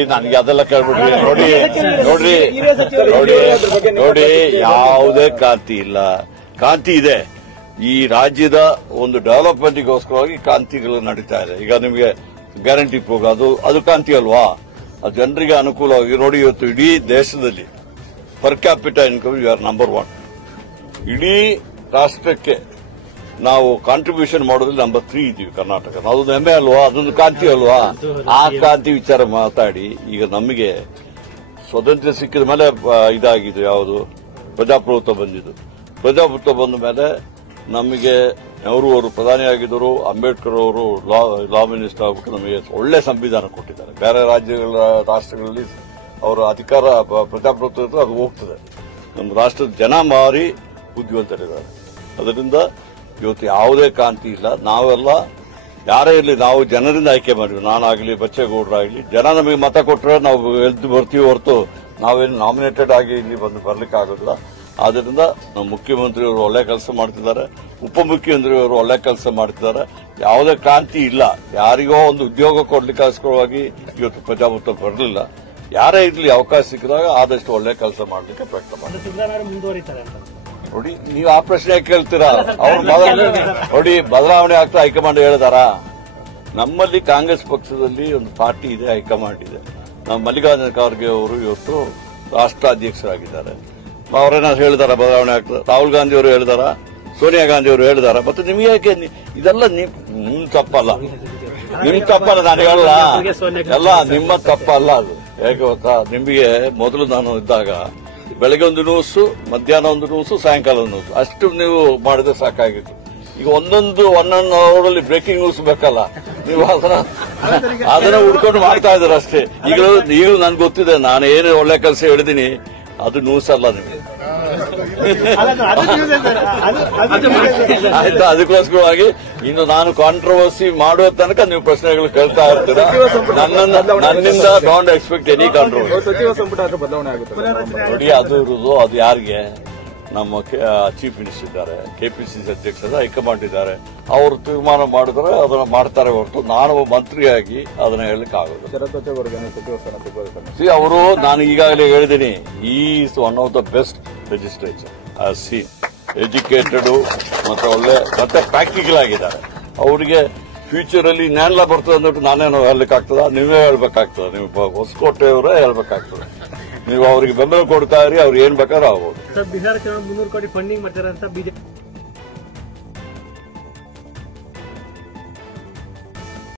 ನನಗೆ ಅದೆಲ್ಲ ಕೇಳ್ಬಿಟ್ರಿ. ನೋಡಿ ಯಾವುದೇ ಕ್ರಾಂತಿ ಇಲ್ಲ. ಕ್ರಾಂತಿ ಇದೆ. ಈ ರಾಜ್ಯದ ಒಂದು ಡೆವಲಪ್ಮೆಂಟ್ಗೋಸ್ಕರವಾಗಿ ಕ್ರಾಂತಿಗಳು ನಡೀತಾ ಇದೆ. ಈಗ ನಿಮಗೆ ಗ್ಯಾರಂಟಿ ಪ್ರೋಗ್ರಾಮ್ ಅದು ಕ್ರಾಂತಿ ಅಲ್ವಾ? ಅದು ಜನರಿಗೆ ಅನುಕೂಲವಾಗಿ. ನೋಡಿ, ಇವತ್ತು ಇಡೀ ದೇಶದಲ್ಲಿ per capital income you are number 1. ಇಡೀ ರಾಷ್ಟ್ರಕ್ಕೆ ನಾವು ಕಾಂಟ್ರಿಬ್ಯೂಷನ್ ಮಾಡೋದ್ರಲ್ಲಿ ನಂಬರ್ 3 ಇದೀವಿ ಕರ್ನಾಟಕ. ಅದೊಂದು ಹೆಮ್ಮೆ ಅಲ್ವಾ? ಅದೊಂದು ಕ್ರಾಂತಿ ಅಲ್ವಾ? ಆ ಕ್ರಾಂತಿ ವಿಚಾರ ಮಾತಾಡಿ ಈಗ ನಮಗೆ ಸ್ವಾತಂತ್ರ್ಯ ಸಿಕ್ಕಿದ ಮೇಲೆ ಇದಾಗಿದೆ. ಯಾವುದು ಪ್ರಜಾಪ್ರಭುತ್ವ ಬಂದಿದ್ದು. ಪ್ರಜಾಪ್ರಭುತ್ವ ಬಂದ ಮೇಲೆ ನಮಗೆ ನೆಹರು ಅವರು ಪ್ರಧಾನಿಯಾಗಿದ್ದರು, ಅಂಬೇಡ್ಕರ್ ಅವರು ಲಾ ಮಿನಿಸ್ಟರ್ ಆಗ್ಬಿಟ್ಟು ನಮಗೆ ಒಳ್ಳೆ ಸಂವಿಧಾನ ಕೊಟ್ಟಿದ್ದಾರೆ. ಬೇರೆ ರಾಷ್ಟ್ರಗಳಲ್ಲಿ ಅವರ ಅಧಿಕಾರ ಪ್ರಜಾಪ್ರಭುತ್ವ ಅದು ಹೋಗ್ತದೆ. ನಮ್ಮ ರಾಷ್ಟ್ರದ ಜನ ಮಾರಿ ಬುದ್ಧಿವಂತರಿದ್ದಾರೆ. ಅದರಿಂದ ಇವತ್ತು ಯಾವುದೇ ಕ್ರಾಂತಿ ಇಲ್ಲ. ನಾವೆಲ್ಲ ಯಾರೇ ಇರಲಿ, ನಾವು ಜನರಿಂದ ಆಯ್ಕೆ ಮಾಡಿದ್ವಿ. ನಾನಾಗಲಿ, ಬಚ್ಚೇಗೌಡರಾಗಲಿ, ಜನ ನಮಗೆ ಮತ ಕೊಟ್ಟರೆ ನಾವು ಎದ್ದು ಬರ್ತೀವಿ ಹೊರತು ನಾವೇನು ನಾಮಿನೇಟೆಡ್ ಆಗಿ ಇಲ್ಲಿ ಬರ್ಲಿಕ್ಕೆ ಆಗೋದಿಲ್ಲ. ಆದ್ದರಿಂದ ನಮ್ಮ ಮುಖ್ಯಮಂತ್ರಿಯವರು ಒಳ್ಳೆ ಕೆಲಸ ಮಾಡ್ತಿದ್ದಾರೆ, ಉಪಮುಖ್ಯಮಂತ್ರಿಯವರು ಒಳ್ಳೆ ಕೆಲಸ ಮಾಡ್ತಿದ್ದಾರೆ. ಯಾವುದೇ ಕ್ರಾಂತಿ ಇಲ್ಲ. ಯಾರಿಗೋ ಒಂದು ಉದ್ಯೋಗ ಕೊಡ್ಲಿಕ್ಕೋಸ್ಕರವಾಗಿ ಇವತ್ತು ಪ್ರಜಾಪ್ರಭುತ್ವ ಬರಲಿಲ್ಲ. ಯಾರೇ ಇರಲಿ, ಅವಕಾಶ ಸಿಕ್ಕಿದಾಗ ಆದಷ್ಟು ಒಳ್ಳೆ ಕೆಲಸ ಮಾಡಲಿಕ್ಕೆ ಪ್ರಯತ್ನ ಮಾಡಿ. ನೋಡಿ, ನೀವು ಆ ಪ್ರಶ್ನೆ ಕೇಳ್ತೀರಾ? ನೋಡಿ, ಬದಲಾವಣೆ ಆಗ್ತಾ ಹೈಕಮಾಂಡ್ ಹೇಳಿದಾರ? ನಮ್ಮಲ್ಲಿ ಕಾಂಗ್ರೆಸ್ ಪಕ್ಷದಲ್ಲಿ ಒಂದು ಪಾರ್ಟಿ ಇದೆ, ಹೈಕಮಾಂಡ್ ಇದೆ. ನಮ್ಮ ಮಲ್ಲಿಕಾರ್ಜುನ ಖರ್ಗೆ ಅವರು ಇವತ್ತು ರಾಷ್ಟ್ರಾಧ್ಯಕ್ಷರಾಗಿದ್ದಾರೆ. ಅವರೇನಾದ್ರು ಹೇಳಿದಾರ ಬದಲಾವಣೆ ಆಗ್ತದೆ? ರಾಹುಲ್ ಗಾಂಧಿ ಅವರು ಹೇಳಿದಾರ? ಸೋನಿಯಾ ಗಾಂಧಿ ಅವರು ಹೇಳಿದಾರ? ಮತ್ತೆ ನಿಮ್ಗೆ ಯಾಕೆ ಇದೆಲ್ಲ ನಿಮ್ ತಪ್ಪಲ್ಲ, ನಾನು ಹೇಳಲ್ಲ. ಎಲ್ಲ ನಿಮ್ಮ ತಪ್ಪಲ್ಲ. ಅದು ಹೇಗೆ ಗೊತ್ತಾ? ನಿಮಗೆ ಮೊದಲು ನಾನು ಇದ್ದಾಗ ಬೆಳಗ್ಗೆ ಒಂದು ನ್ಯೂಸು, ಮಧ್ಯಾಹ್ನ ಒಂದು ನ್ಯೂಸು, ಸಾಯಂಕಾಲ ಒಂದು ನ್ಯೂಸು, ಅಷ್ಟು ನೀವು ಮಾಡಿದ್ರೆ ಸಾಕಾಗಿತ್ತು. ಈಗ ಒಂದೊಂದು ಅವರಲ್ಲಿ ಬ್ರೇಕಿಂಗ್ ನ್ಯೂಸ್ ಬೇಕಲ್ಲ, ನೀವು ಅದನ್ನ ಹುಡ್ಕೊಂಡು ಮಾಡ್ತಾ ಇದ್ದಾರೆ ಅಷ್ಟೇ. ಈಗಲೂ ನನ್ಗೆ ಗೊತ್ತಿದೆ, ನಾನು ಏನು ಒಳ್ಳೆ ಕೆಲಸ ಹೇಳಿದೀನಿ ಅದು ನ್ಯೂಸ್ ಅಲ್ಲ ನಿಮಗೆ. ಆಯ್ತಾ? ಅದಕ್ಕೋಸ್ಕರವಾಗಿ ಇನ್ನು ನಾನು ಕಾಂಟ್ರವರ್ಸಿ ಮಾಡುವ ತನಕ ನೀವು ಪ್ರಶ್ನೆಗಳು ಕೇಳ್ತಾ ಇರ್ತೀರಾ. ನನ್ನಿಂದ ಡೋಂಟ್ ಎಕ್ಸ್ಪೆಕ್ಟ್ ಎನಿ ಕಾಂಟ್ರವರ್ಸಿ. ಸಚಿವ ಸಂಪುಟ ಬದಲಾವಣೆ ಆಗುತ್ತೆ ನೋಡಿ, ಅದು ಇರುವುದು ಅದು ಯಾರಿಗೆ? ನಮ್ಮ ಚೀಫ್ ಮಿನಿಸ್ಟರ್ ಇದ್ದಾರೆ, ಕೆಪಿಸಿಸಿ ಅಧ್ಯಕ್ಷರು, ಹೈಕಮಾಂಡ್ ಇದ್ದಾರೆ. ಅವರು ತೀರ್ಮಾನ ಮಾಡಿದ್ರೆ ಅದನ್ನ ಮಾಡ್ತಾರೆ ಹೊರತು ನಾನು ಮಂತ್ರಿಯಾಗಿ ಅದನ್ನ ಹೇಳಲಿಕ್ಕೆ ಆಗೋದು. ಅವರು, ನಾನು ಈಗಾಗಲೇ ಹೇಳಿದ್ದೀನಿ, is one of the best legislature C educated ಮತ್ತೆ ಒಳ್ಳೆ ಮತ್ತೆ ಪ್ರಾಕ್ಟಿಕಲ್ ಆಗಿದ್ದಾರೆ. ಅವರಿಗೆ ಫ್ಯೂಚರ್ ಅಲ್ಲಿ ನ್ಯಾನ್ಲ ಬರ್ತದೆ ಅಂದ್ಬಿಟ್ಟು ನಾನೇನು ಹೇಳಲಿಕ್ಕಾಗ್ತದ? ನೀವೇ ಹೇಳ್ಬೇಕಾಗ್ತದೆ. ನೀವು ಹೊಸಕೋಟೆಯವರೇ ಹೇಳ್ಬೇಕಾಗ್ತದೆ. ನೀವು ಅವರಿಗೆ ಬೆಂಬಲ ಕೊಡ್ತಾ ಇರಿ, ಅವ್ರು ಏನ್ ಬೇಕಾದ್ರೂ ಆಗ್ಬೋದು. ಬಿಹಾರ ಚುನಾವಣೆ 300 ಕೋಟಿ ಫಂಡಿಂಗ್ ಮಾಡ್ತಾರೆ ಅಂತ ಬಿಜೆಪಿ